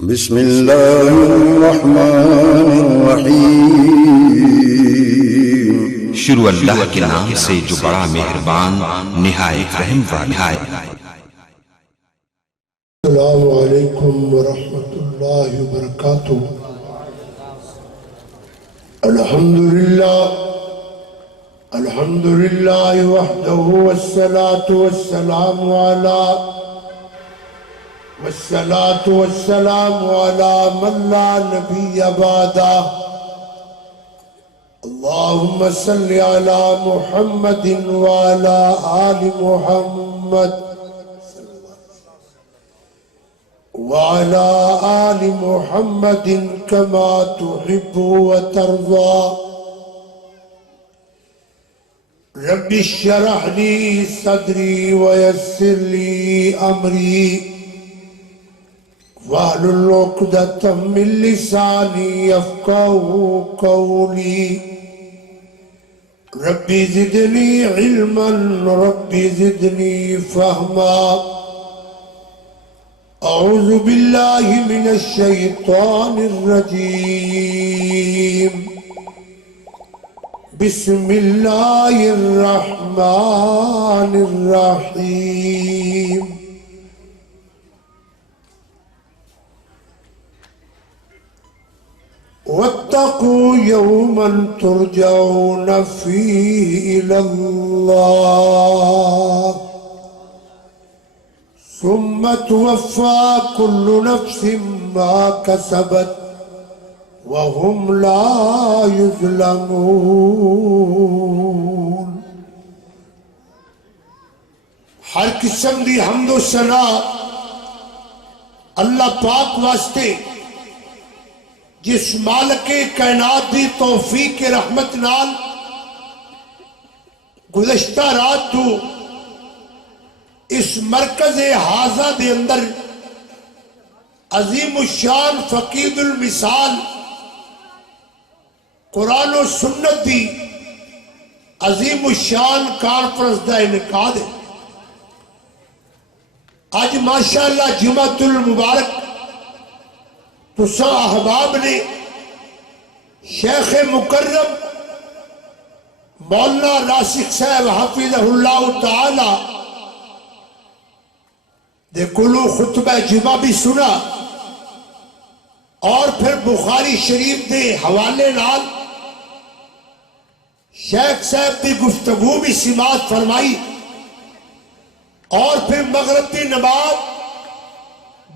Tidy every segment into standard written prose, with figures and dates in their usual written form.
بسم اللہ الرحمن الرحیم۔ شروع اللہ کے نام سے جو بڑا مہربان نہایت رحم والا ہے۔ السلام علیکم ورحمۃ اللہ وبرکاتہ۔ الحمدللہ وحدہ والصلاة والسلام علی من لا نبی بعدہ۔ اللہم صلی علی محمد وعلی آل محمد وعلى آل محمد كما تحب وترضى۔ رب اشرح لي صدري ويسر لي أمري واحلل عقدة من لساني يفقهوا قولي۔ رب زدني علما رب زدني فهما۔ اعوذ باللہ من الشیطان الرجیم۔ بسم اللہ الرحمن الرحیم۔ واتقوا یوما ترجعون فیہ الی اللہ ثم توفى كل نفس ما كسبت وهم لا يظلمون۔ ہر قسم دی حمد و ثنا اللہ پاک واسطے جس مالک کائنات دی توفیق رحمت نال گزشتہ رات تو اس مرکز حاضہ دے اندر عظیم الشان فقید المثال قرآن و سنت دی عظیم الشان کانفرنس دا انعقاد ہے۔ آج ماشاءاللہ جمعۃ المبارک تساں احباب نے شیخ مکرم مولانا راسخ صاحب حفظہ اللہ تعالی دے کلو خطبہ جمعہ بھی سنا، اور پھر بخاری شریف دے حوالے نال شیخ صاحب دی گفتگو بھی سماعت فرمائی، اور پھر مغرب کی نماز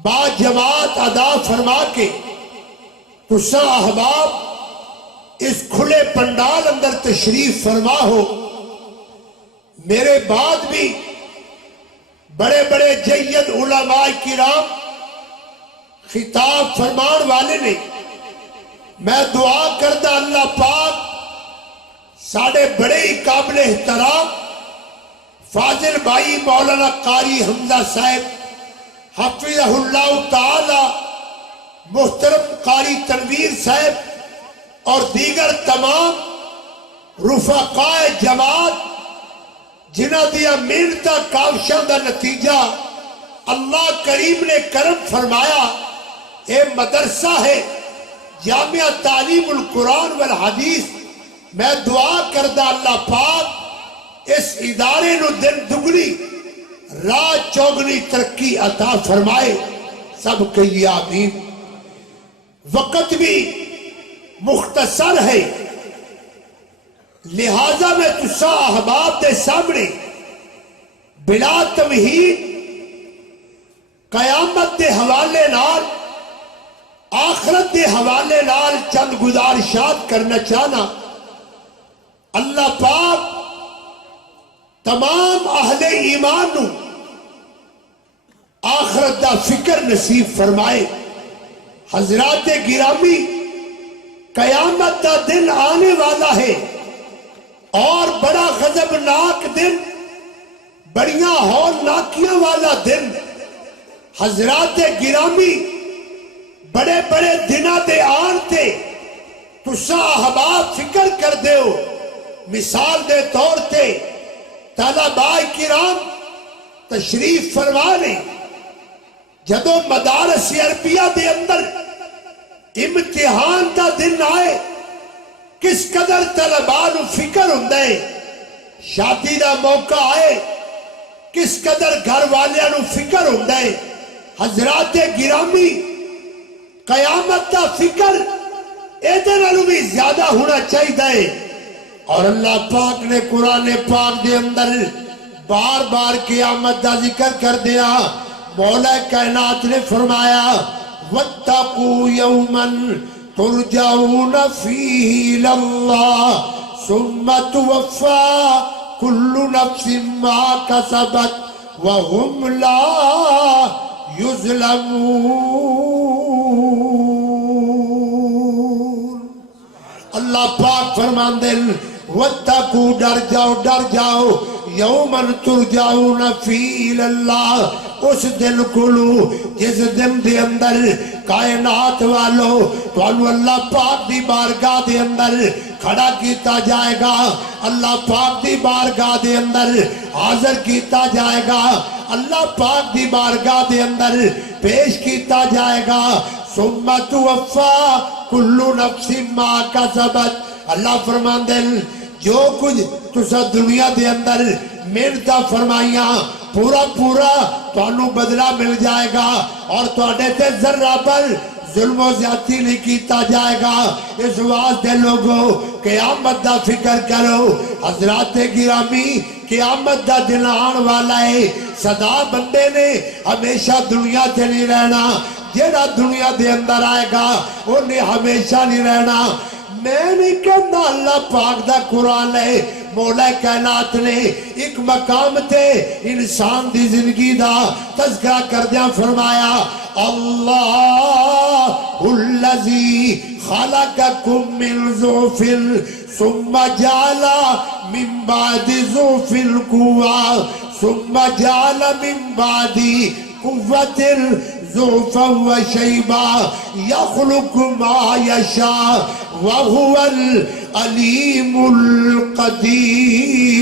با جماعت ادا فرما کے تساں احباب اس کھلے پنڈال اندر تشریف فرما ہو۔ میرے بعد بھی بڑے بڑے جید علماء کرام خطاب فرمان والے نے، میں دعا کردہ اللہ پاک ساڑھے بڑے ہی قابل احترام فاضل بھائی مولانا قاری حمزہ صاحب حفظہ اللہ تعالی، محترم قاری تنویر صاحب اور دیگر تمام رفقائے جماعت جنہ دیا محنتاں کاوشاں دا نتیجہ اللہ کریم نے کرم فرمایا۔ اے مدرسہ ہے جامعہ تعلیم القرآن والحدیث، میں دعا کردہ اللہ پاک اس ادارے نو دن دگنی رات چوگنی ترقی عطا فرمائے، سب کہیے آمین۔ وقت بھی مختصر ہے، لہذا میں تساں احباب دے سامنے بلا تمہید قیامت دے حوالے نال آخرت دے حوالے نال چند گزارشات کرنا چاہنا۔ اللہ پاک تمام اہل ایمان نو آخرت دا فکر نصیب فرمائے۔ حضرات گرامی، قیامت دا دن آنے والا ہے، اور بڑا غضبناک دن، بڑیاں ہولناکیاں والا دن۔ حضرات گرامی، بڑے بڑے دنہ دے آن تے تساں احباب فکر کر دیو۔ مثال دے طور تے طلباء کرام تشریف فرما لیں، جدو مدارس عربیہ دے اندر امتحان دا دن آئے کس قدر طلباء نو فکر ہوندے شادی دا موقع آئے کس قدر گھر والیاں نو فکر ہوندے حضرات گرامی قیامت دا فکر ایدے نالو بھی زیادہ ہونا چاہیے اور اللہ پاک نے قرآن پاک دے اندر بار بار قیامت دا ذکر کر دیا مولا کائنات نے فرمایا وَاتَّقُوا يَوْمًا تُرْجَعُونَ فِيهِ إِلَى اللَّهِ ثُمَّ تُوَفَّى كُلُّ نَفْسٍ مَا كَسَبَتْ وَهُمْ لَا يُظْلَمُونَ اللہ پاک فرمان دل وَاتَّقُوا ڈر جاؤ یومن ترجعون فی اللہ اس دن کلو جس دن دے اندر کائنات والو تو اللہ پاک دی بارگاہ دے اندر کھڑا کیتا جائے گا اللہ پاک دی بارگاہ دے اندر حاضر کیتا جائے گا اللہ پاک دی بارگاہ دے اندر پیش کیتا جائے گا ثم توفا کل نفس ما کسبت اللہ فرمان دل جو کچھ تسا دنیا دے اندر محنت فرمائیاں پورا تو انو بدلہ مل جائے گا اور تو اڈے تے ذرہ پر ظلم و زیادتی نہیں کیتا جائے گا اس واسطے لوگوں قیامت دا فکر کرو حضرات گرامی قیامت دا دن آن والا ہے صدا بندے نے ہمیشہ دنیا تے نہیں رہنا جیڑا دنیا دے اندر آئے گا انہیں ہمیشہ نہیں رہنا میں نہیں کہنا اللہ پاک دا قرآن ہے مولا کائنات نے ایک مقام تے انسان دی زندگی دا تذکرہ کردیاں فرمایا اللہ الذی خلقکم من ضعف ثم جعل من بعد ضعف قوة ثم جعل من بعد قوة ضعفا وشيبا يخلق ما يشاء وهو العليم القدير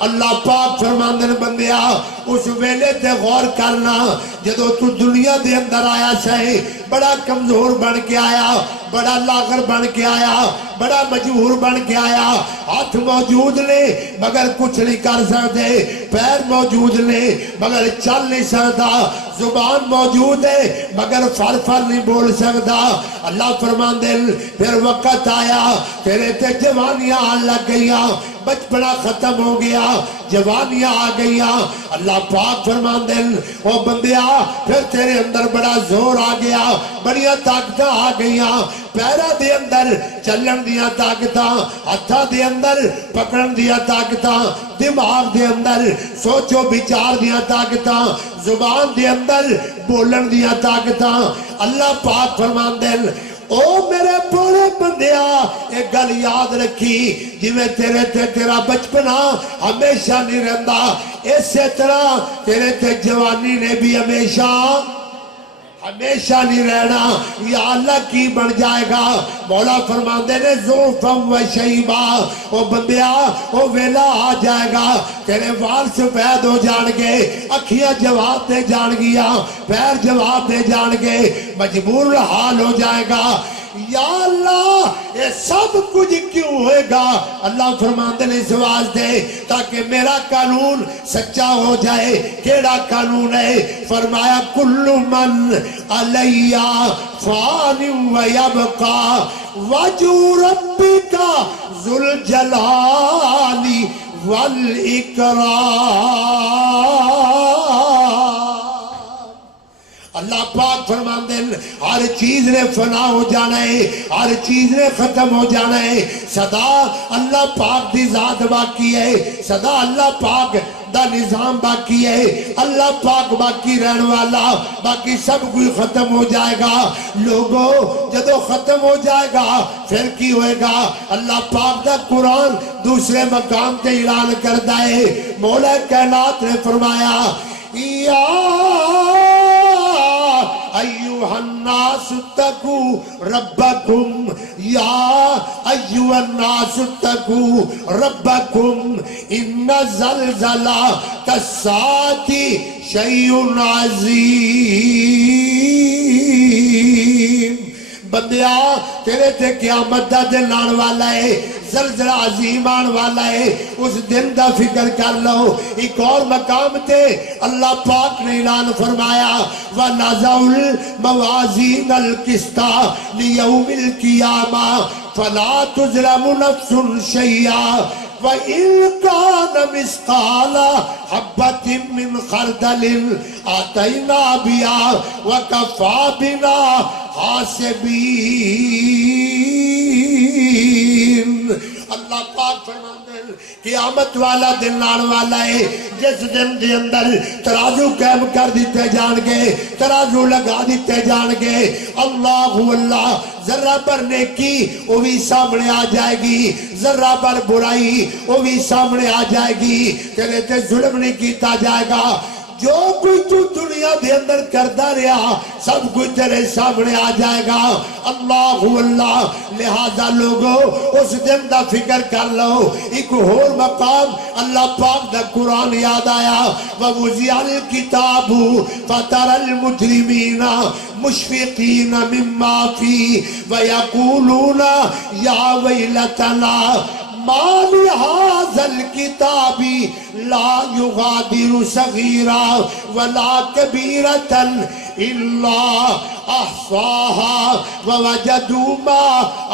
اللہ پاک فرماندن بندیا اس ویلے تے غور کرنا جدو تو دنیا دے اندر آیا سہے بڑا کمزور بن کے آیا بڑا لاغر بن کے آیا بڑا مجبور بن کے آیا ہاتھ موجود نے مگر کچھ نہیں کر سکتے پیر موجود نے مگر چل نہیں سکتا زبان موجود ہے مگر فر نہیں بول سکتا اللہ فرمان دل پھر وقت آیا تیرے تے جوانیاں آن لگ گئیاں بچپنا ختم ہو گیا جوانیاں آ گئیاں اللہ پاک فرمان دل او بندیا پھر تیرے اندر بڑا زور آ گیا بڑیاں طاقتاں آ گئیاں پیرا دے اندر چلن دیا طاقتاں ہتھاں دے اندر پکڑن دیا طاقتاں دماغ دے اندر سوچو بچار دیا طاقتاں زبان دے اندر بولن دیا طاقتاں اللہ پاک فرمان دل او میرے بڑے بندیا ایک گل یاد رکھی جی میں تیرے تے تیرا بچپنا ہمیشہ نہیں رہندا اسی طرح تیرے تے جوانی نے بھی ہمیشہ نہیں رہنا یا اللہ کی بن جائے گا مولا فرمان دے نے ضعفا و شیبا او بندیا او ویلا آ جائے گا تیرے وال سفید ہو جان گے اکھیاں جواب دے جان گیا پیر جواب دے جان گے مجبور حال ہو جائے گا یا اللہ یہ سب کچھ کیوں ہوئے گا اللہ فرماندے نے اس واسطے تاکہ میرا قانون سچا ہو جائے کیڑا قانون ہے فرمایا کل من علیہ فان ویبقا وجہ ربک ذو الجلال والاکرام اللہ پاک فرمان دل ہر چیز نے فنا ہو جانا ہے ہر چیز نے ختم ہو جانا ہے صدا اللہ پاک دی ذات باقی ہے صدا اللہ پاک دا نظام باقی ہے اللہ پاک باقی رہن والا باقی سب کوئی ختم ہو جائے گا لوگوں جدو ختم ہو جائے گا پھر کی ہوئے گا اللہ پاک دا قرآن دوسرے مقام تے اعلان کرتا ہے مولا کائنات نے فرمایا یا ایوہ الناس اتقوا ربکم یا ایها الناس اتقوا ربکم ان زلزلۃ الساعۃ شیء عظیم۔ بندیا تیرے تے قیامت دا دن آن والا ہے، زلزلہ عظیم آن والا ہے، اس دن دا فکر کر لو۔ ایک اور مقام تے اللہ پاک نے اعلان فرمایا وَنَضَعُ الْمَوَازِينَ الْقِسْطَ لِيَوْمِ الْقِيَامَةِ فَلَا تُظْلَمُ نَفْسٌ شَيْئًا وَإِن كَانَ مِثْقَالَ حَبَّةٍ مِّنْ خَرْدَلٍ آتَيْنَا بِهَا وَكَفَىٰ بِنَا حاسبین۔ اللہ پاک فرماتے ہیں قیامت والا دن آن والا ہے جس دن دے اندر ترازو قائم کر دیتے جان گے، ترازو لگا دیتے جان گے۔ اللہ اللہ ذرہ پر نیکی وہ بھی سامنے آ جائے گی، ذرہ پر برائی وہ بھی سامنے آ جائے گی، تیرے تے ظلم نہیں کیتا جائے گا۔ جو کچھ تو دنیا دے اندر کردہ رہا سب کچھ تیرے سامنے آ جائے گا۔ اللہ اللہ لہذا لوگو اس دن دا فکر کر لو۔ ایک اور مقام اللہ پاک دا قرآن یاد آیا وَوُزِعَ الْكِتَابُ فَتَرَى الْمُجْرِمِينَ مُشْفِقِينَ مِمَّا فِيهِ وَيَقُولُونَ يَا وَيْلَتَنَا مَا لِهَذَا الْكِتَابِ لَا يُغَادِرُ صَغِيرًا وَلَا كَبِيرَةً إِلَّا أَحْصَاهَا وَوَجَدُوا مَا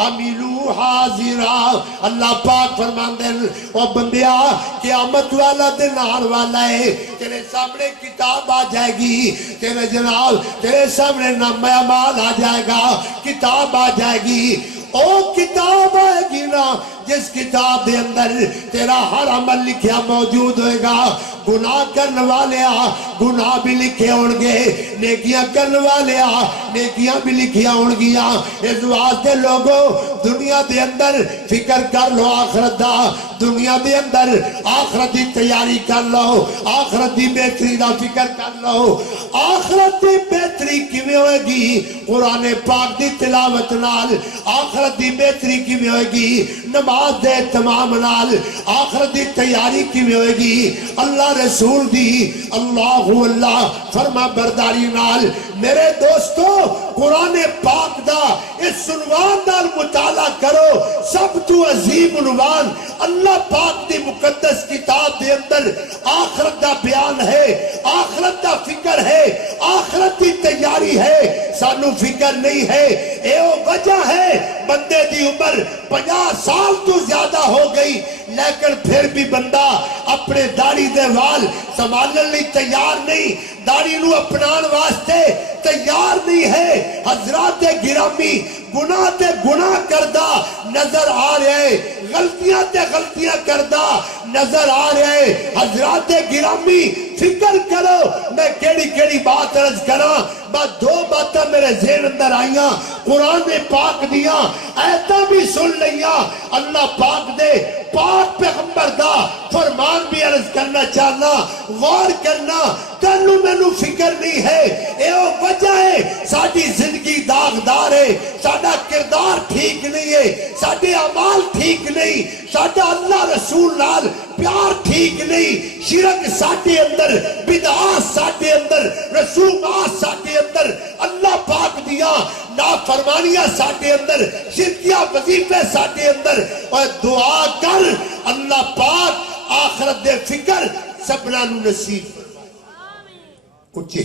عَمِلُوا حَاضِرًا۔ اللہ پاک فرماندے ہیں او بندیا قیامت والا دن آن والا ہے، تیرے سامنے کتاب آ جائے گی، تیرے جناب تیرے سامنے نامہ اعمال آ جائے گا، کتاب آ جائے گی۔ او کتاب آئے گی نا جس کتاب دے اندر تیرا ہر عمل لکھیا موجود ہوئے گا۔ گناہ کرنے والے گناہ بھی لکھے ہونگے، نیکیاں کرنے والے نیکیاں بھی لکھیا ہونگیاں۔ اس واسطے لوگوں دنیا دے اندر فکر کر لو آخرت دا، دنیا دے اندر آخرت دی تیاری کر لو، آخرت دی بہتری دا فکر کر لو۔ آخرت دی بہتری کیویں ہوئے گی؟ قرآن پاک دی تلاوت نال۔ آخرت دی بہتری کیویں ہوئے گی؟ نماز دے تمام نال۔ آخرت دی تیاری کیویں ہوئے گی؟ اللہ رسول دی اللہ اللہ فرما برداری نال۔ میرے دوستو قرآن پاک دا اس عنوان نال مطالعہ کرو، سب تو عظیم عنوان اللہ پاک دی مقدس کتاب دے اندر آخرت دا بیان ہے، آخرت دا فکر ہے، آخرت دی تیاری ہے۔ سانو فکر نہیں ہے، اے او وجہ ہے بندے دی عمر 50 سال تو زیادہ ہو گئی لیکن پھر بھی بندہ اپنے داڑھی دے وال سنبھالنے لئی تیار نہیں، داڑھی نو اپنان واسطے تیار نہیں ہے۔ حضرات گرامی گناہ تے گناہ کردہ نظر آ رہے، غلطیاں تے غلطیاں کردہ نظر آ رہے۔ حضرات گرامی فکر کرو میں کیڑی کیڑی بات عرض کراں، بات دو باتاں میرے ذہن اندر آئیاں، قرآن پاک دیاں ایتاں بھی سن لیاں، اللہ پاک دے پاک پیغمبر دا فرمان بھی عرض کرنا چاہنا، غور کرنا۔ تینو مینو فکر نہیں ہے، اے او وجہ ہے ساڈی زندگی داغدار ہے، ساڈا کردار ٹھیک نہیں ہے، ساڈے اعمال ٹھیک نہیں، ساڈا اللہ رسول نال پیار ٹھیک نہیں، شرک ساڈے اندر، بدعات ساڈے اندر، رسومات ساڈے اندر، اللہ پاک دیا نافرمانیاں ساڈے اندر، شرکیاں وظیفے ساڈے اندر۔ اور دعا کر اللہ پاک آخرت دے فکر سبنا نصیب فرمائے۔ اچھی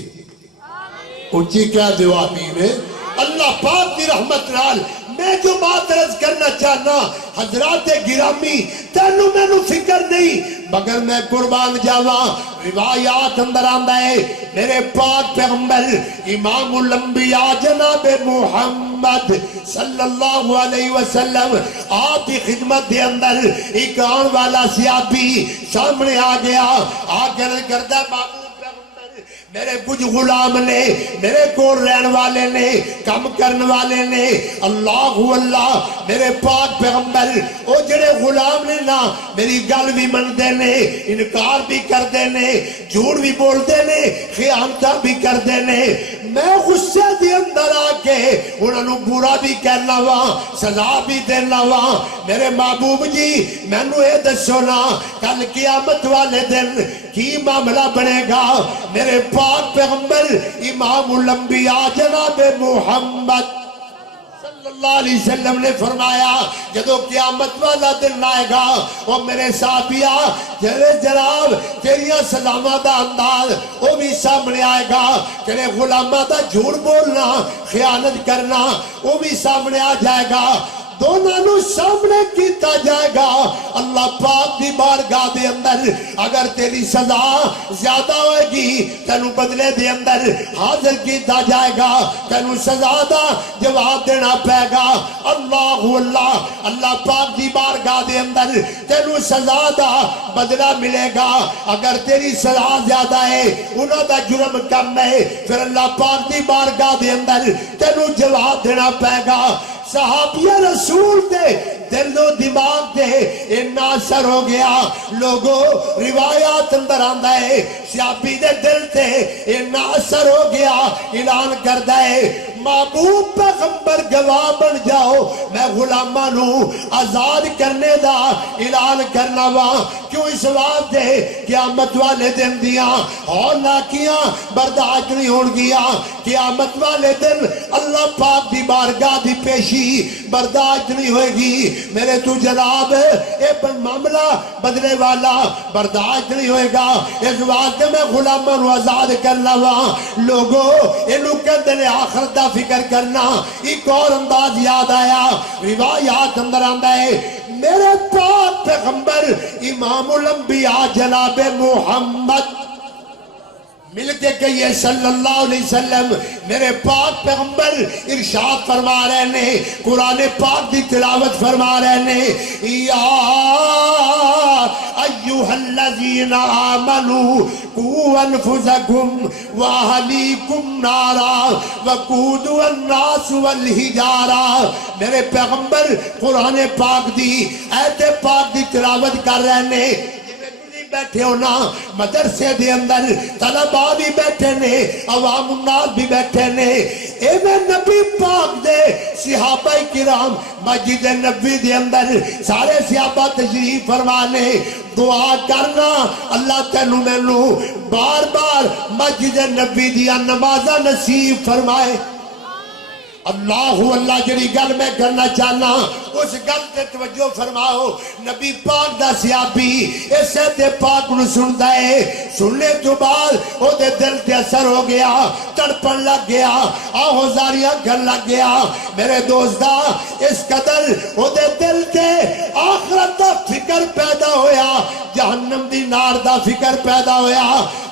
اچھی کیا دعا آمین ہے؟ اللہ پاک دی رحمت نال میں جو بات عرض کرنا چاہنا حضرات گرامی تینو مینو فکر نہیں مگر میں قربان جاواں۔ روایات اندر آندہ ہے میرے پاک پیغمبر امام الانبیاء جناب محمد صلی اللہ علیہ وسلم آپ کی خدمت دے اندر ایک آن والا صحابی سامنے آ گیا، آ کر کردہ میرے کچھ غلام نے میرے کول رہن والے نے کم کرن والے نے اللہ اللہ میرے پاک پیغمبر او جڑے غلام نے نا میری گل بھی مندے نے انکار بھی کردے نے جھوٹ بھی بولتے نے خیانتاں بھی کردے نے میں غصے دے اندر آ کے انہاں نوں برا بھی کہنا وا سزا بھی دینا وا میرے محبوب جی مینوں اے دسو نا کل قیامت والے دن کی معاملہ بنے گا میرے پاک پیغمبر امام الانبیاء جناب محمد صلی اللہ علیہ وسلم نے فرمایا جدو قیامت والا دن آئے گا وہ میرے صحابیہ جناب تیریاں سزاواں دا انداز وہ بھی سامنے آئے گا تیرے غلاماں دا جھوٹ بولنا خیانت کرنا وہ بھی سامنے آ جائے گا دونوں نو سامنے کیتا جائے گا اللہ پاک دی بارگاہ دے اندر اگر تیری سزا زیادہ ہوئے گی تینو بدلے دے اندر حاضر کیتا جائے گا تینو سزا دا جواب دینا پائے گا اللہ اللہ اللہ پاک دی بارگاہ دے اندر تینو سزا دا بدلہ ملے گا اگر تیری سزا زیادہ ہے انہوں دا جرم کم ہے پھر اللہ پاک دی بارگاہ دے اندر تینو جواب دینا پائے گا صحابیہ رسول دے دل و دماغ دے اتنا اثر ہو گیا لوگوں روایات اندر آندا ہے صحابی دے دل تے اتنا اثر ہو گیا اعلان کردا ہے محبوب پیغمبر گواہ بن جاؤ میں غلاماں نو آزاد کرنے دا اعلان کرنا وا کیوں اس واسطے قیامت والے دن دیاں ہولناکیاں برداشت نہیں ہون گیا قیامت والے دن اللہ پاک دی بارگاہ دی پیشی برداشت نہیں ہوئے گی میرے تو جناب اے معاملہ بدلے والا برداشت نہیں ہوئے گا اس واسطے میں غلاماں نو آزاد کرنا وا لوگوں انہوں کہتے نے آخرت دا فکر کرنا ایک اور انداز یاد آیا روایات اندر آندا ہے میرے پاک پیغمبر امام الانبیاء جناب محمد مل کے کہیے صلی اللہ علیہ وسلم میرے پاک پیغمبر ارشاد فرما رہے نے قرآن پاک دی تلاوت فرما رہے نے یا ایوہ الذین آمنوا قوا انفسکم واہلیکم نارا وقودها الناس والحجارہ میرے پیغمبر قرآن پاک دی ایت پاک دی تلاوت کر رہے نے بیٹھے ہونا مدرسے دے اندر طلباء بھی بیٹھے نے عوام الناس بھی بیٹھے نے اے میں نبی پاک دے صحابہ کرام مسجد نبی دے اندر سارے صحابہ تشریف فرمانے دعا کرنا اللہ تینو مینو بار بار مسجد نبی دیا نمازہ نصیب فرمائے اللہ اللہ جڑی گل میں کرنا چاہنا اس گل تے توجہ فرماؤ نبی پاک دا صحابی اس تے پاک نو سندا ہے سننے تو بعد او دے دل تے اثر ہو گیا تڑپن لگ گیا آہوزاریاں کر لگ گیا میرے دوستا اس قدر او دے دل تے آخرت دا فکر پیدا ہویا جہنم دی نار دا فکر پیدا ہویا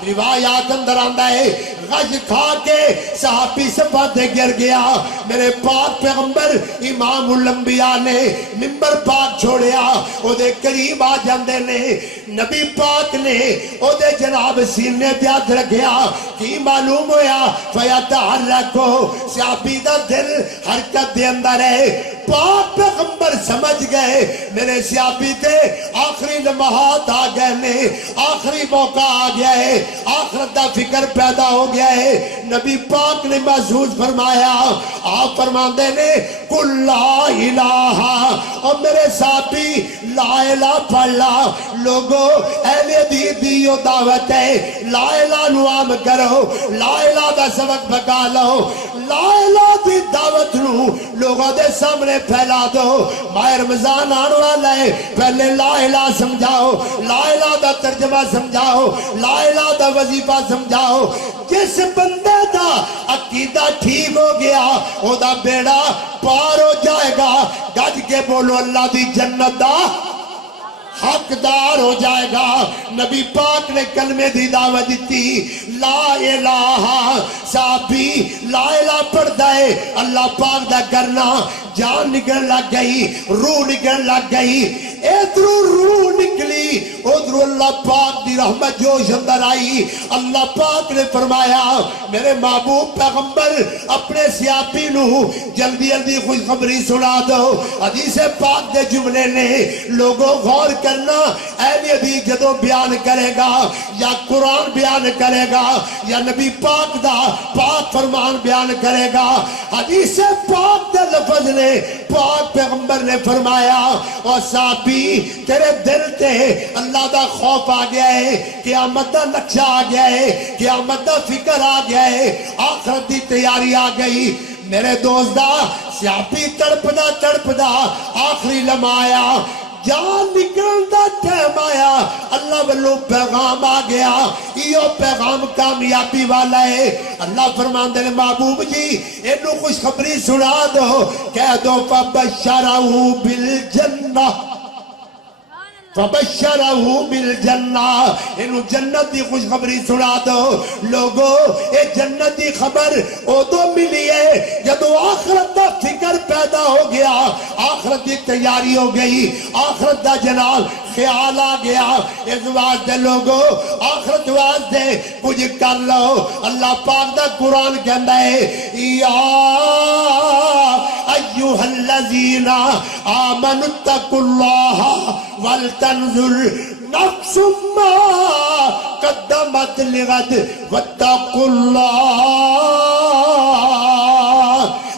روایات اندر آندا ہے غش کھا کے صحابی صفحہ دے گر گیا میرے پاک پیغمبر امام الانبیاء نے ممبر پاک چھوڑیا او دے قریب آ جاندے نے نبی پاک نے او دے جناب سینے تے ہاتھ رکھیا کی معلوم ہویا فیتحرکو صحابی دا دل حرکت دے اندر ہے پاک پیغمبر سمجھ گئے میرے صحابی تے آخری لمحات آ گئے نے آخری موقع آ گیا ہے آخرت دا فکر پیدا ہو گیا ہے نبی پاک نے محسوس فرمایا آپ فرماندے نے کل لا الہ اور میرے صحابی لا الہ پڑھ لا لوگوں اہل حدیث دیو دعوت ہے لا الہ نو عام کرو لا الہ دا سبق بکا لو لا الہ دی دعوت نو لوگوں دے سامنے پھیلا دو ماہ رمضان آنے والا ہے پہلے لا الہ سمجھاؤ لا الہ دا ترجمہ سمجھاؤ لا الہ دا وظیفہ سمجھاؤ جس بندے دا عقیدہ ٹھیک ہو گیا او دا بیڑا پار ہو جائے گا گج کے بولو اللہ دی جنت دا حقدار ہو جائے گا نبی پاک نے کلمے دی دعوت دیتی لا الہ صحابی لا الہ پڑھتا ہے اللہ پاک دا کرنا جان نکل لگ گئی روح نکل لگ گئی ادھروں روح نکلی ادھروں اللہ پاک دی رحمت جوش اندر آئی اللہ پاک نے فرمایا میرے محبوب پیغمبر اپنے سیابی نو جلدی جلدی خوشخبری سنا دو حدیث پاک دے جملے نے لوگوں غور کرنا اہل حدیث جدوں بیان کرے گا یا قرآن بیان کرے گا یا نبی پاک دا پاک فرمان بیان کرے گا حدیث پاک دے لفظ نے پاک پیغمبر نے فرمایا اور صحابی تیرے دل تے اللہ دا خوف آ گیا ہے قیامت دا نقشہ آ گیا ہے قیامت دا فکر آ گیا ہے آخرت دی تیاری آ گئی میرے دوست دا سیاپی تڑپ دا آخری لمحہ آیا جان نکلن دا ٹائم آیا اللہ والو پیغام آ گیا یہ پیغام کامیابی والا ہے اللہ فرمان دے محبوب جی انہوں خوشخبری سنا دو کہہ دو فبشرہو بالجنہ فبشرہو بالجنہ انہوں جنت دی خوشخبری سنا دو لوگو اے جنت دی خبر او دو ملی ہے جدو آخرت دا فکر پیدا ہو گیا آخرت دی تیاری ہو گئی آخرت دا جناب خیال آ گیا اس واسطے لوگو آخرت واسطے کچھ کر لو اللہ پاک دا قرآن کہندا ہے یا ایوہ الذین آمنوا اتقوا اللہ ولتنظر نفس ما قدمت لغد واتقوا اللہ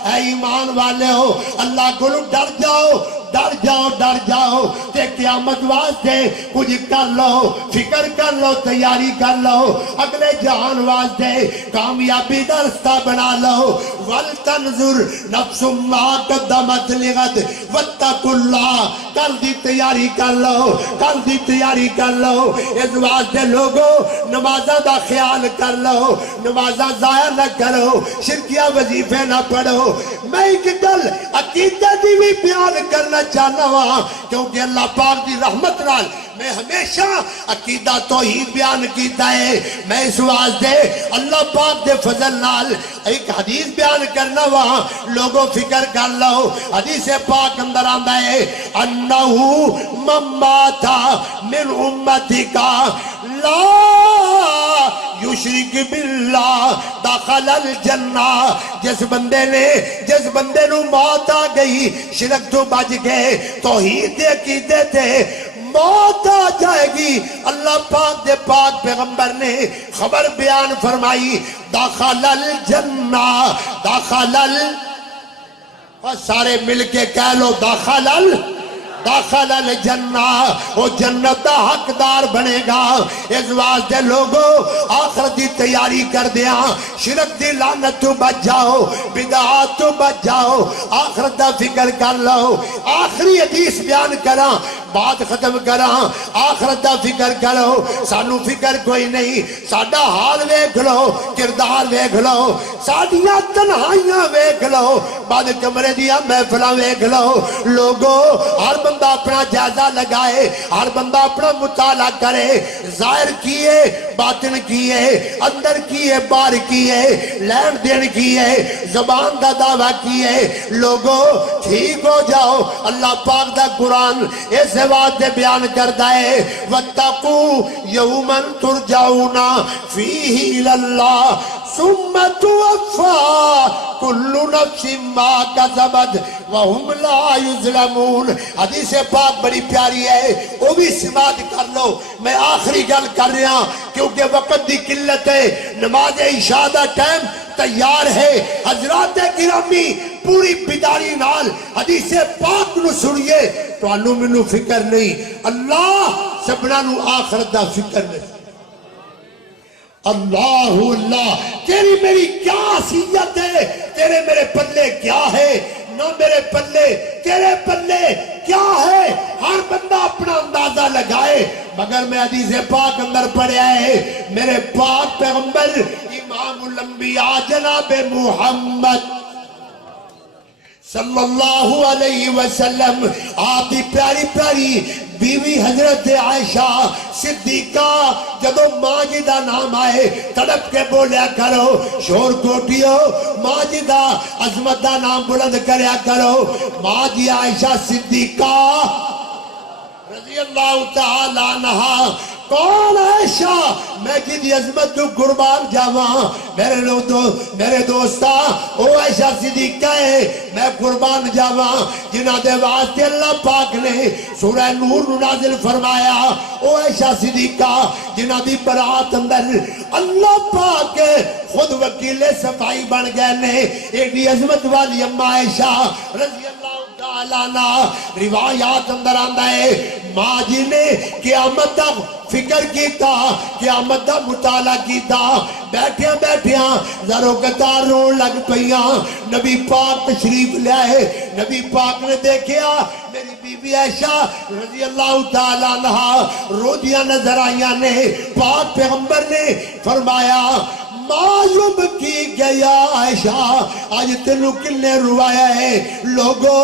اے ایمان والے ہو اللہ کو ڈر جاؤ تے قیامت واسطے کچھ کر لو فکر کر لو تیاری کر لو اگلے جہان واسطے کامیابی دا رستہ بنا لو وَلْتَنْظُرْ نَفْسٌ مَا قَدَّمَتْ لِغَدْ وَاتَّقُوا اللَّهَ کل دی تیاری کر لو اس واسطے لوگو نمازہ دا خیال کر لو نمازہ ضائع نہ کرو شرکیہ وظیفے نہ پڑھو میں ایک گل عقیدہ دی بھی بیان کرنا چاہنا ہوا کیونکہ اللہ پاک دی رحمت نال میں ہمیشہ عقیدہ توحید بیان کیتا ہے میں اس واسطے اللہ پاک دے فضل نال ایک حدیث بیان کرنا ہوا لوگوں فکر کر لو حدیث پاک اندر آندہ ہے انہو مماتا من امتی کا لا یشرک باللہ داخل الجنہ جس بندے نو موت آ گئی شرک تو بچ گئے توحید دے عقیدے تھے موت آ جائے گی اللہ پاک دے پاک پیغمبر نے خبر بیان فرمائی داخل الجنہ اور سارے مل کے کہہ لو داخل الجنہ وہ جنت دا حقدار بنے گا اس واسطے لوگوں آخرت دی تیاری کر دیا شرک دی لعنت تو بچ جاؤ بدعات تو بچ جاؤ آخرت دا فکر کر لو آخری حدیث بیان کرا بات ختم کرا آخرت دا فکر کرو سانو فکر کوئی نہیں ساڈا حال ویکھ لو کردار ویکھ لو ساڈیاں تنہائیاں ویکھ لو بعد کمرے دیا محفلاں ویکھ لو لوگو ہر بندہ اپنا جائزہ لگائے ہر بندہ اپنا مطالعہ کرے ظاہر کیے باطن کیے اندر کیے باہر کیے لین دین کیے زبان دا دعویٰ کیے لوگو ٹھیک ہو جاؤ اللہ پاک دا قرآن اس واسطے بیان کرتا ہے وَاتَّقُوا يَوْمًا تُرْجَعُونَ فِيهِ إِلَى اللَّهِ ثُمَّ تُوَفَّى كُلُّ نَفْسٍ مَا كَسَبَتْ وَهُمْ لَا يُظْلَمُونَ حدیث پاک بڑی پیاری ہے وہ بھی سماعت کر لو میں آخری گل کر رہا کیونکہ وقت دی قلت ہے نماز عشاء دا ٹائم تیار ہے حضرات گرامی پوری بیداری نال حدیث پاک نو سنیے تو انو منو فکر نہیں اللہ سبنا نو آخرت دا فکر نہیں اللہ تیری میری کیا حیثیت ہے تیرے میرے پلے کیا ہے نہ میرے پلے تیرے پلے کیا ہے ہر بندہ اپنا اندازہ لگائے مگر میں حدیث پاک اندر پڑھیا ہے میرے پاک پیغمبر امام الانبیاء جناب محمد صلی اللہ علیہ وسلم آپ کی پیاری پیاری بیوی حضرت عائشہ صدیقہ جدو ماں جی دا نام آئے تڑپ کے بولیا کرو شور کوٹیو ماں جی دا عظمت دا نام بلند کریا کرو ماں جی عائشہ صدیقہ رضی اللہ تعالی عنہ کون عائشہ میں جدی عظمت تو قربان جاواں میرے دوستا او عائشہ صدیقہ ہے میں قربان جاواں جنہاں دے واسطے اللہ پاک نے سورہ نور نازل فرمایا او عائشہ صدیقہ جنہاں دی برات اندر اللہ پاک خود وکیل صفائی بن گئے نے ایڈی عظمت والی اما عائشہ رضی اللہ تعالیٰ عنہ روایات اندر آندہ ہے ماں جی نے قیامت تک فکر کیتا قیامت دا مطالعہ کیتا بیٹھیاں بیٹھیاں زاروں قطار رون لگ پئیاں نبی پاک تشریف لے آئے نبی پاک نے دیکھیا میری بی بی عائشہ رضی اللہ تعالیٰ عنہ رودیاں نظر آئیاں نے پاک پیغمبر نے فرمایا معلوم کی گیا عائشہ آج تینو کلنے روایا ہے لوگو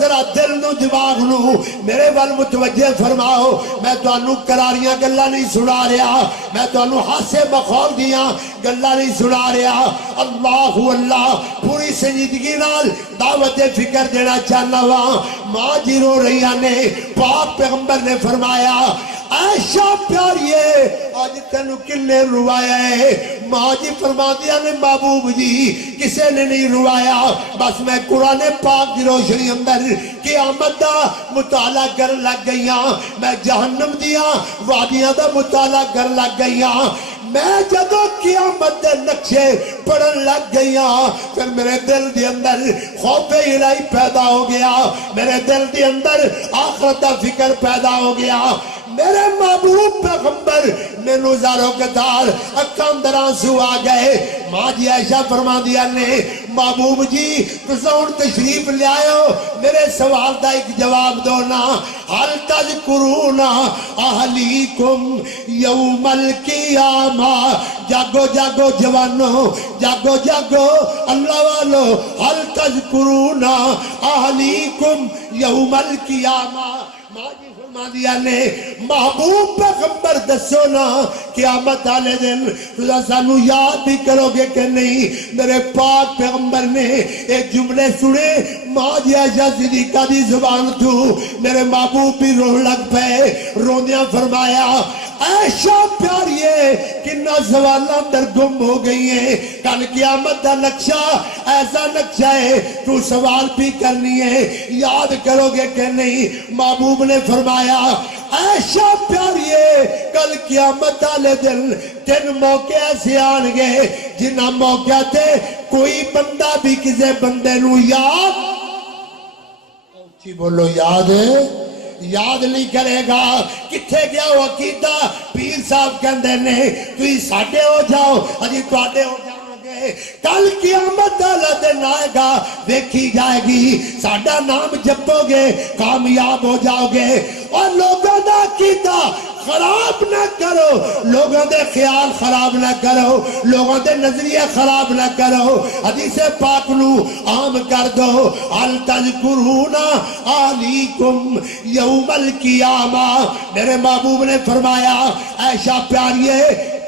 ذرا دل نو دماغ نو میرے وال متوجہ فرماؤ میں تو انو قراریاں گلہ نہیں سنا رہا میں تو انو حاسے مخول دیاں گلہ نہیں سنا رہا اللہ پوری سنجیدگی نال دعوت فکر دینا چاہنا وہاں ماں جی رو رہی نے پاک پیغمبر نے فرمایا عائشہ پیاریے آج تینو کلنے روایا ہے ماں جی فرما دیا نے محبوب جی کسے نے نہیں روایا بس میں قرآن پاک دی روشنی اندر قیامت دا مطالعہ کر لگ گئیاں میں جہنم دیا وادیاں دا مطالعہ کر لگ گئیاں میں جدو قیامت دے نقشے پڑھن لگ گئیاں پھر میرے دل دی اندر خوف الہی پیدا ہو گیا میرے دل دی اندر آخرت دا فکر پیدا ہو گیا میرے محبوب پیغمبر میں نوزاروں کے دار اکام درانسو آ گئے ماں جی عائشہ فرما دیا نے محبوب جی تساؤن تشریف لے آئے ہو میرے سوال دا ایک جواب دونا حل تذکرونا اہلیکم یوم القیامہ جاگو جاگو جوانو جاگو جاگو اللہ والو حل تذکرونا اہلیکم یوم القیامہ ماں جی دیا نے محبوب پیغمبر دسو نا قیامت آلے دن تجھا سانو یاد بھی کرو گے کہ نہیں میرے پاک پیغمبر نے ایک جملے سنے ماں جی عائشہ صدیقہ دی زبان تو میرے محبوب بھی روح لگ پے روندیاں فرمایا عائشہ پیاریے کنہ سوالہ در گم ہو گئی ہیں کل قیامت دا نقشہ ایسا نقشہ ہے تو سوال بھی کرنی ہے یاد کرو گے کہ نہیں محبوب نے فرمایا عائشہ پیاریے کل قیامت آلے دن تین موقع ایسے آنگے جنہ موقع تے کوئی بندہ بھی کسے بندے نو یاد چی بولو یاد ہے یاد نہیں کرے گا کتھے گیا وہ عقیدہ پیر صاحب کہندے نے تو ہی ساڑھے ہو جاؤ اجی تو آڑے ہو جاؤ کل قیامت اللہ دن آئے گا دیکھی جائے گی ساڑھا نام جپو گے کامیاب ہو جاؤ گے اور لوگوں دا عقیدہ خراب نہ کرو لوگوں دے خیال خراب نہ کرو لوگوں دے نظریہ خراب نہ کرو حدیث پاک نو عام کر دو حل تذکرونا آلیکم یوم القیامہ میرے محبوب نے فرمایا عائشہ پیاریے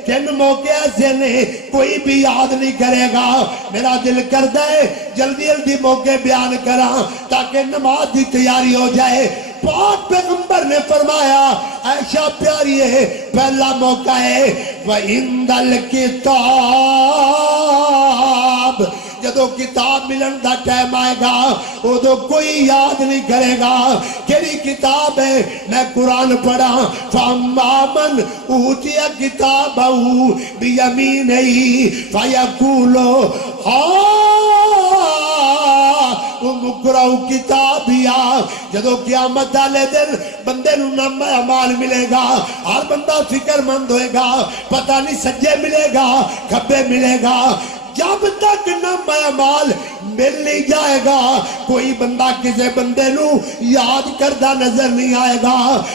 تین موقع ایسے نے کوئی بھی یاد نہیں کرے گا میرا دل کرتا ہے جلدی جلدی موقع بیان کرا تاکہ نماز دی تیاری ہو جائے پاک پیغمبر نے فرمایا عائشہ پیاری ہے پہلا موقع ہے وَإِنْدَ الْكِتَابِ جدو کتاب ملن دا ٹائم آئے گا وہ تو کوئی یاد نہیں کرے گا کیری کتاب ہے میں قرآن پڑھا فَأَمَّا مَنْ أُوتِيَ كِتَابَهُ بِيَمِينِهِ فَيَقُولُ مقرأ کتابیا جدو قیامت آلے دن بندے نو نام اعمال ملے گا ہر بندہ فکر مند ہوئے گا پتہ نہیں سجے ملے گا کھبے ملے گا جب تک نام اعمال مل نہیں جائے گا کوئی بندہ کسے بندے نو یاد کردہ نظر نہیں آئے گا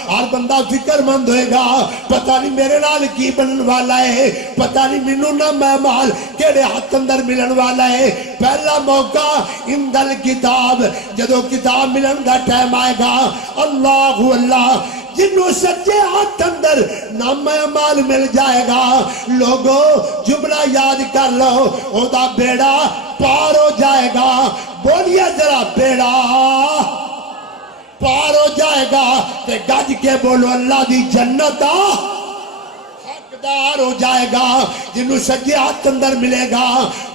ہر بندہ فکر مند ہوئے گا پتہ نہیں میرے نال کی بنن والا ہے پتہ نہیں منو نام اعمال کیڑے ہاتھ اندر ملن والا ہے پہلا موقع اندل کتاب جدو کتاب ملن دا ٹائم آئے گا اللہ اللہ جنہوں سچے ہاتھ اندر نام اعمال مل جائے گا لوگوں جملہ یاد کر لو او دا بیڑا پار ہو جائے گا بولیے ذرا بیڑا پار ہو جائے گا تے گج کے بولو اللہ دی جنت دا حقدار ہو جائے گا جنہوں سجے ہاتھ اندر ملے گا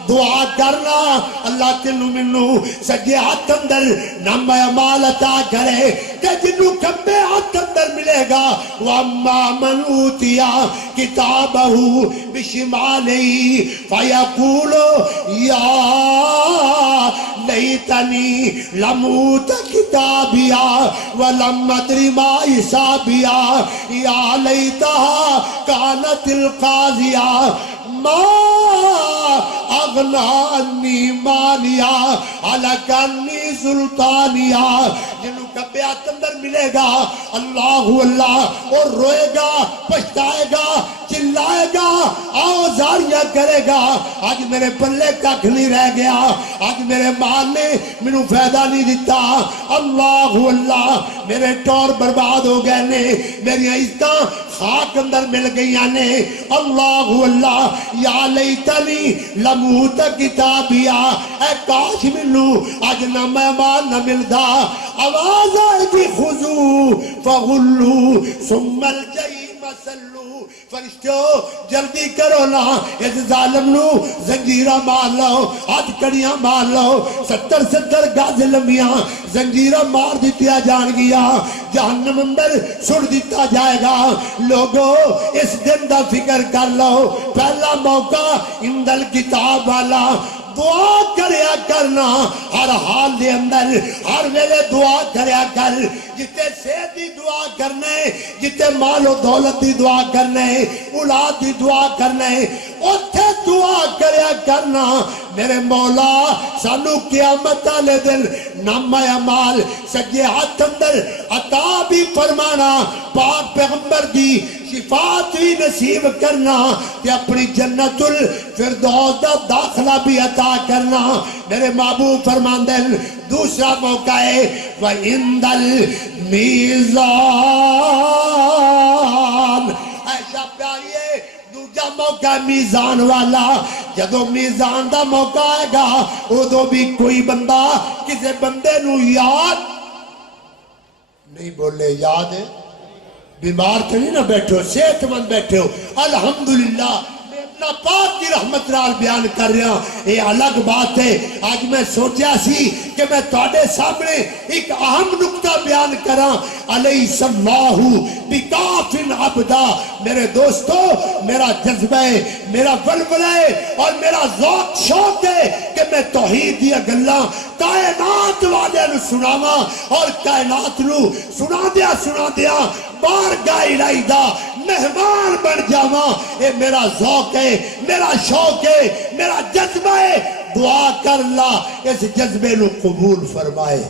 دعا کرنا اللہ تنو منو سجے ہاتھ اندر نام اعمال عطا کرے کہ جنہوں کبے ہاتھ اندر ملے گا وَأَمَّا مَنْ أُوتِيَ كِتَابَهُ بِشِمَالِهِ فَيَقُولُ يَا لَيْتَنِي لَمْ أُوتَ كِتَابِيَهْ وَلَمْ أَدْرِ مَا حِسَابِيَهْ يَا لَيْتَهَا كَانَتِ الْقَاضِيَةَ مَا اغنا انی مالیا علک انی سلطانیا جنہوں کبیات اندر ملے گا اللہ اللہ اور روئے گا پشتائے گا چلائے گا آوازاریاں کرے گا آج میرے پلے ککھ نہیں رہ گیا آج میرے مال نے منو فائدہ نہیں دیتا اللہ اللہ میرے ٹور برباد ہو گئے نے میری عزتاں خاک اندر مل گئی نے اللہ اللہ یا لیتنی لموت کتابیا اے کاش منو آج نہ مہمان نہ ملدا آواز آئے گی خضو فغلو ثم الجحیم سلو فرشتو جلدی کرو نا اس ظالم نو زنجیرہ مار لو ہاتھ کڑیاں مار لو 70 گاز لمبیاں زنجیرہ مار دیتیا جان گیا جہنم اندر سڑ دیتا جائے گا لوگو اس دن دا فکر کر لو پہلا موقع اندل کتاب والا دعا کریا کرنا ہر حال دے اندر ہر ویلے دعا کریا کر جتے صحت دی دعا کرنے جتے مال و دولت دی دعا کرنے اولاد دی دعا کرنے اتھے دعا کریا کرنا میرے مولا سانو قیامت والے دن نام اعمال سجے ہاتھ اندر عطا بھی فرمانا پاک پیغمبر دی شفاعت بھی نصیب کرنا کہ اپنی جنت الفردوس دا داخلہ بھی عطا کرنا میرے محبوب فرماندے دوسرا موقع ہے وَإِنْدَ الْمِيزَانِ ایشا پیاریے دوجا موقع میزان والا جدو میزان دا موقع آئے گا ادو بھی کوئی بندہ کسی بندے نو یاد نہیں بولے یاد ہے بیمار تو نہیں نہ بیٹھے ہو صحت مند بیٹھے ہو الحمدللہ میں اپنا پاک کی رحمت نال بیان کر رہا ہوں یہ الگ بات ہے آج میں سوچیا سی کہ میں تواڈے سامنے ایک اہم نکتہ بیان کراں علیہ اللہ بکافٍ عبدا میرے دوستو میرا جذبہ ہے میرا ولولہ ہے اور میرا ذوق شوق ہے کہ میں توحید دیا گلاں کائنات والے نو سناواں اور کائنات نو سنا دیا بارگاہ الہی دا مہمان بن جاواں اے میرا ذوق ہے میرا شوق ہے میرا جذبہ ہے دعا کر اللہ اس جذبے نو قبول فرمائے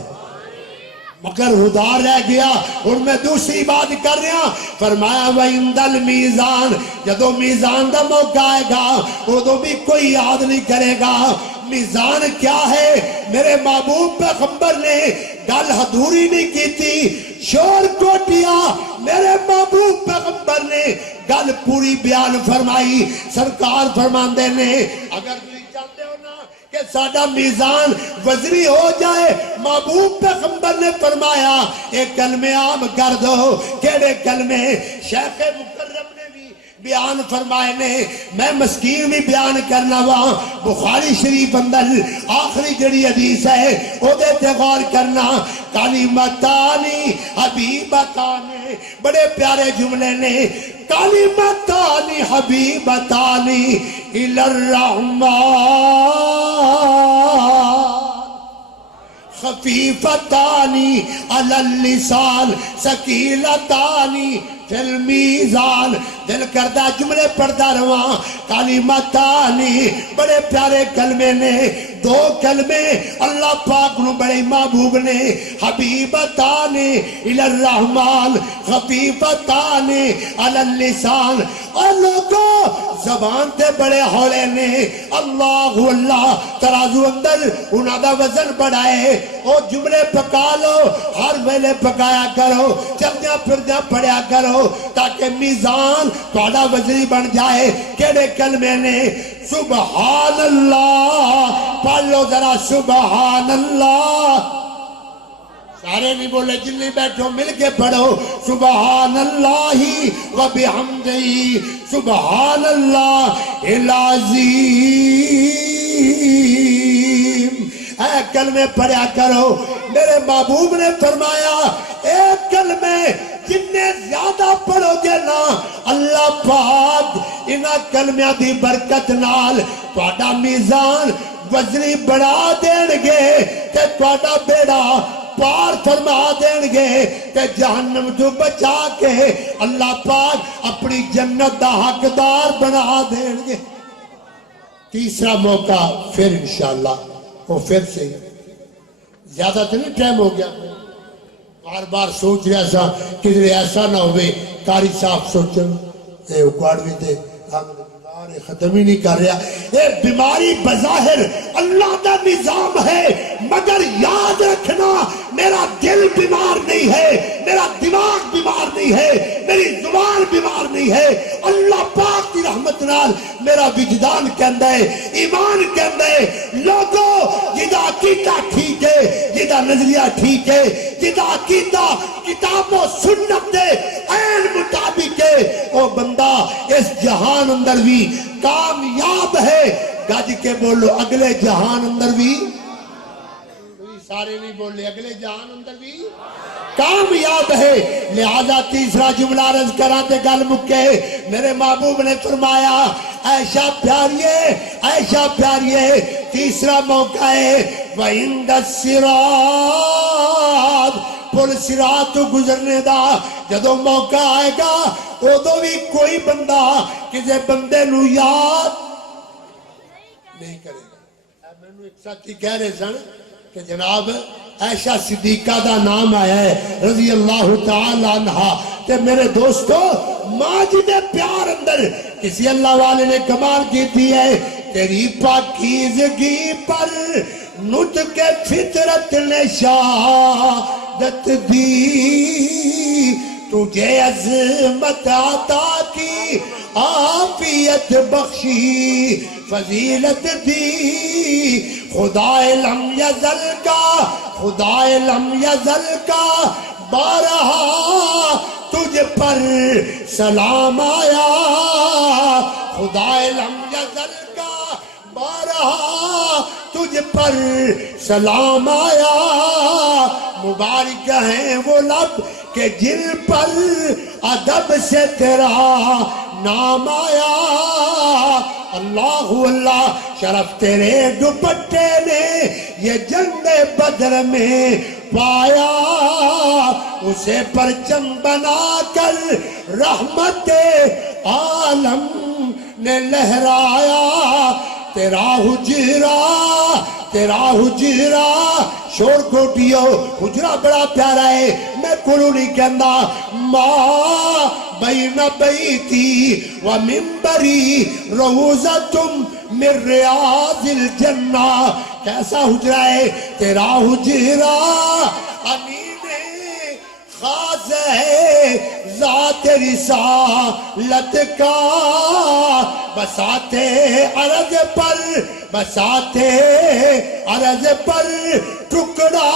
مگر ادھار رہ گیا اور میں دوسری بات کر رہا فرمایا وَإِنْدَ الْمِيزَانِ جدو میزان دا موقع آئے گا ادو بھی کوئی یاد نہیں کرے گا میزان کیا ہے میرے محبوب پیغمبر نے گل حضوری نہیں کی تھی شور کوٹیا میرے محبوب پیغمبر نے گل پوری بیان فرمائی سرکار فرماندے نے اگر تھی چاہتے ہو نا کہ ساڈا میزان وزنی ہو جائے محبوب پیغمبر نے فرمایا ایک کلمے عام کر دو کیڑے کلمے شیخ مکرم نے بھی بیان فرمائے نے میں مسکین بھی بیان کرنا وہاں بخاری شریف اندر آخری جڑی حدیث ہے او دے تے غور کرنا کلمتانی حبیبتانی بڑے پیارے جملے نے کلمتانی حبیبتانی الی الرحمن خفیفتانی علی اللسان ثقیلتانی فی المیزان دل کردہ جملے پڑھتا رہا کلمتانی بڑے پیارے کلمے نے دو کلمے اللہ پاک نو بڑے محبوب نے حبیبتانی الی الرحمن خفیفتانی علی اللسان اور لوگوں زبان تے بڑے ہولے نے اللہ اللہ ترازو اندر انہاں دا وزن بڑھائے او جملے پکا لو ہر ویلے پکایا کرو چلدیاں پھردیاں پڑھیا کرو تاکہ میزان تھوڑا وزنی بن جائے کیڑے کلمے نے سبحان اللہ پڑھ لو ذرا سبحان اللہ سارے نہیں بولے، جنہیں بیٹھو مل کے پڑھو سبحان اللہ و بحمدہ سبحان اللہ العظیم۔ اے کلمے پڑھا کرو، میرے محبوب نے فرمایا ایک کلمے جنہیں زیادہ پڑھو گے نا اللہ پاک انہاں کلمیاں دی برکت نال تہاڈا میزان وزنی بڑھا دین گے تے تہاڈا بیڑا پار فرما دین گے تے جہنم تو بچا کے اللہ پاک اپنی جنت دا حقدار بنا دین گے۔ تیسرا موقع پھر انشاءاللہ وہ پھر سے زیادہ تو نہیں ٹائم ہو گیا، بار بار سوچ رہا سا کدھر ایسا نہ ہوئے قاری صاحب سوچن اے اکواڑوی دے بیمار ختم ہی نہیں کر رہا۔ اے بیماری بظاہر اللہ دا نظام ہے، مگر یاد رکھنا میرا دل بیمار نہیں ہے، میرا دماغ بیمار نہیں ہے، میری زبان بیمار نہیں ہے، اللہ پاک کی رحمت نال میرا وجدان کہندا ہے، ایمان کہندا ہے لوگوں جدا عقیدہ ٹھیک ہے، جدا نظریہ ٹھیک ہے، جدا عقیدہ کتاب و سنت دے عین مطابق ہے، وہ بندہ اس جہان اندر بھی کامیاب ہے۔ گج کے بولو اگلے جہان اندر بھی، سارے نہیں بولے اگلے جہان اندر بھی کامیاب ہے۔ لہذا تیسرا جملہ عرض کراتے گل مکے، میرے محبوب نے فرمایا عائشہ پیاریے، عائشہ پیاریے تیسرا موقع ہے وَعِنْدَ الصِّرَاطِ، پل صراط تو گزرنے دا جدو موقع آئے گا ادو بھی کوئی بندہ کسی بندے نو یاد نہیں کرے گا۔ میں نے ایک ساتھی کہہ رہے سن کہ جناب عائشہ صدیقہ دا نام آیا ہے رضی اللہ تعالی عنہ، تے میرے دوستو ماجد پیار اندر کسی اللہ والے نے کمال کی تھی ہے، تیری پاکیزگی پر نطق فطرت نے شہادت دی، تجھے عظمت عطا کی عافیت بخشی فضیلت دی، خدائے لم یزل کا، خدائے لم یزل کا بارہا تجھ پر سلام آیا، خدائے لم یزل کا بارہا تجھ پر سلام آیا، مبارک ہیں وہ لب کہ جن پر ادب سے تیرا نام آیا، اللہ اللہ شرف تیرے دوپٹے نے یہ جنگ بدر میں پایا، اسے پرچم بنا کر رحمت عالم نے لہرایا، تیرا حجرہ تیرا حجرہ شور کوٹیو حجرہ بڑا پیارا ہے، میں کلو نہیں کہنا، ماں بین بیتی و منبری روزتم من ریاض الجنہ، کیسا حجرہ ہے تیرا حجرہ، امین خاص ہے ذات رسالت کا، بساتے عرض پر بساتے عرض پر ٹکڑا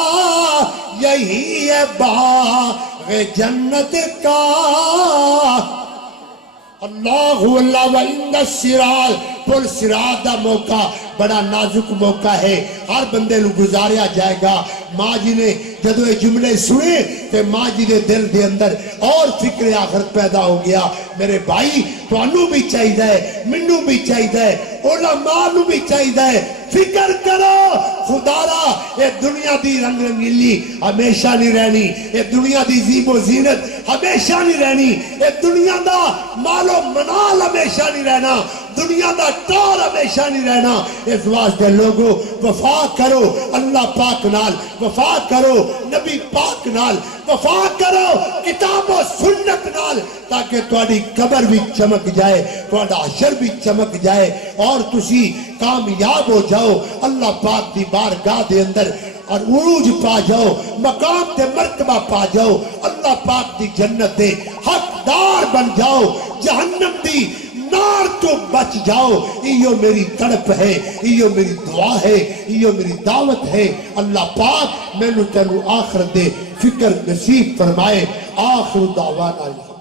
یہی ہے باغ جنت کا، اللہ اللہ وَعِنْدَ الصِّرَاطِ، پل صراط دا موقع بڑا نازک موقع ہے، ہر بندے نو گزاریا جائے گا۔ ماں جی نے جدو یہ جملے سنے تے ماں جی دے دل دے اندر اور فکر آخرت پیدا ہو گیا۔ میرے بھائی توانو بھی چاہیے، منو بھی چاہیے، علماء نو بھی چاہیے، فکر کرو خدا را یہ دنیا دی رنگ رنگیلی ہمیشہ نہیں رہنی، یہ دنیا دی زیب و زینت ہمیشہ نہیں رہنی، یہ دنیا دا مال و منال ہمیشہ نہیں رہنا، دنیا دا ٹار ہمیشہ نہیں رہنا۔ اس واسطے لوگوں وفا کرو اللہ پاک نال، وفا کرو نبی پاک نال، وفا کرو کتاب و سنت نال، تاکہ تواڈی قبر بھی چمک جائے، تواڈا حشر بھی چمک جائے اور تسی کامیاب ہو جاؤ، اللہ پاک دی بارگاہ دے اندر اور عروج پا جاؤ، مقام تے مرتبہ پا جاؤ، اللہ پاک دی جنت دے حقدار بن جاؤ، جہنم دی نار تو بچ جاؤ. ایو میری تڑپ ہے, ایو میری دعا ہے, ایو میری دعوت ہے. اللہ پاک میں نو تینو آخرت دے فکر نصیب فرمائے. آخر دعوانا